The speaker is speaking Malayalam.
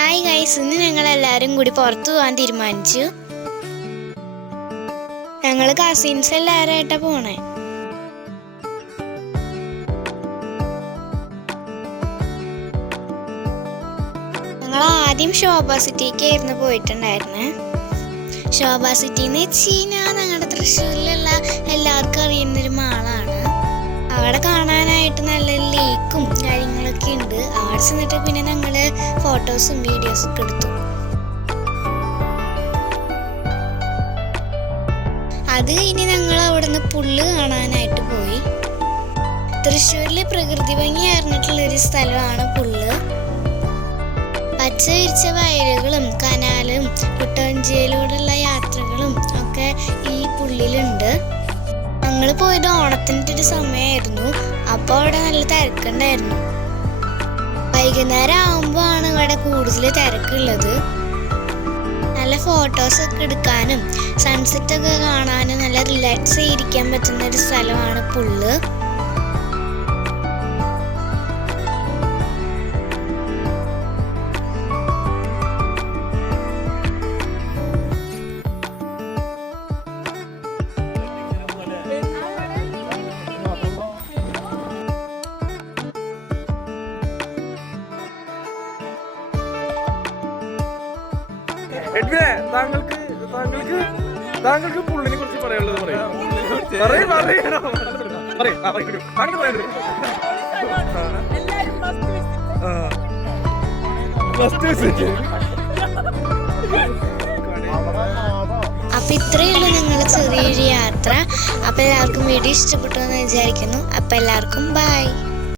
ഹായ് ഗൈസ്, ഇന്ന് ഞങ്ങൾ എല്ലാവരും കൂടി പുറത്തു പോകാൻ തീരുമാനിച്ചു. ഞങ്ങൾ കസിൻസ് എല്ലാവരായിട്ടാ പോണേ. ഞങ്ങൾ ആദ്യം ശോഭ സിറ്റിക്കായിരുന്നു പോയിട്ടുണ്ടായിരുന്നേ. ശോഭ സിറ്റി എന്ന് വെച്ച് കഴിഞ്ഞാൽ ഞങ്ങളുടെ തൃശ്ശൂരിലുള്ള എല്ലാവർക്കും അറിയുന്നൊരു മാളാണ്. അവിടെ കാണാനായിട്ട് നല്ല ലേക്കും കാര്യങ്ങളൊക്കെ ഉണ്ട്. അവിടെ ചെന്നിട്ട് പിന്നെ ഞങ്ങൾ ഫോട്ടോസും വീഡിയോസും ഒക്കെ എടുത്തു. അത് കഴിഞ്ഞ് ഞങ്ങൾ അവിടുന്ന് പുല്ല് കാണാനായിട്ട് പോയി. തൃശ്ശൂരിലെ പ്രകൃതി ഭംഗി ആയിരുന്നിട്ടുള്ളൊരു സ്ഥലമാണ് പുല്ല്. പച്ച വിരിച്ച വയലുകളും കനാലും കുട്ടവഞ്ചിയിലൂടെയുള്ള യാത്രകളും ഒക്കെ ഈ പുള്ളിലുണ്ട്. ഞങ്ങൾ പോയത് ഓണത്തിൻ്റെ ഒരു സമയമായിരുന്നു. അപ്പോൾ അവിടെ നല്ല തിരക്കുണ്ടായിരുന്നു. വൈകുന്നേരം ആകുമ്പോൾ ആണ് ഇവിടെ കൂടുതൽ തിരക്കുള്ളത്. നല്ല ഫോട്ടോസൊക്കെ എടുക്കാനും സൺസെറ്റൊക്കെ കാണാനും നല്ല റിലാക്സ് ചെയ്തിരിക്കാൻ പറ്റുന്ന ഒരു സ്ഥലമാണ് പുല്ല്. താങ്കൾക്ക് പുള്ളിനെ കുറിച്ച് പറയാനുള്ളത് അപ്പൊ ഇത്രയുള്ള ഞങ്ങളുടെ ചെറിയൊരു യാത്ര. അപ്പൊ എല്ലാവർക്കും വീഡിയോ ഇഷ്ടപ്പെട്ടു എന്ന് വിചാരിക്കുന്നു. അപ്പൊ എല്ലാവർക്കും ബൈ.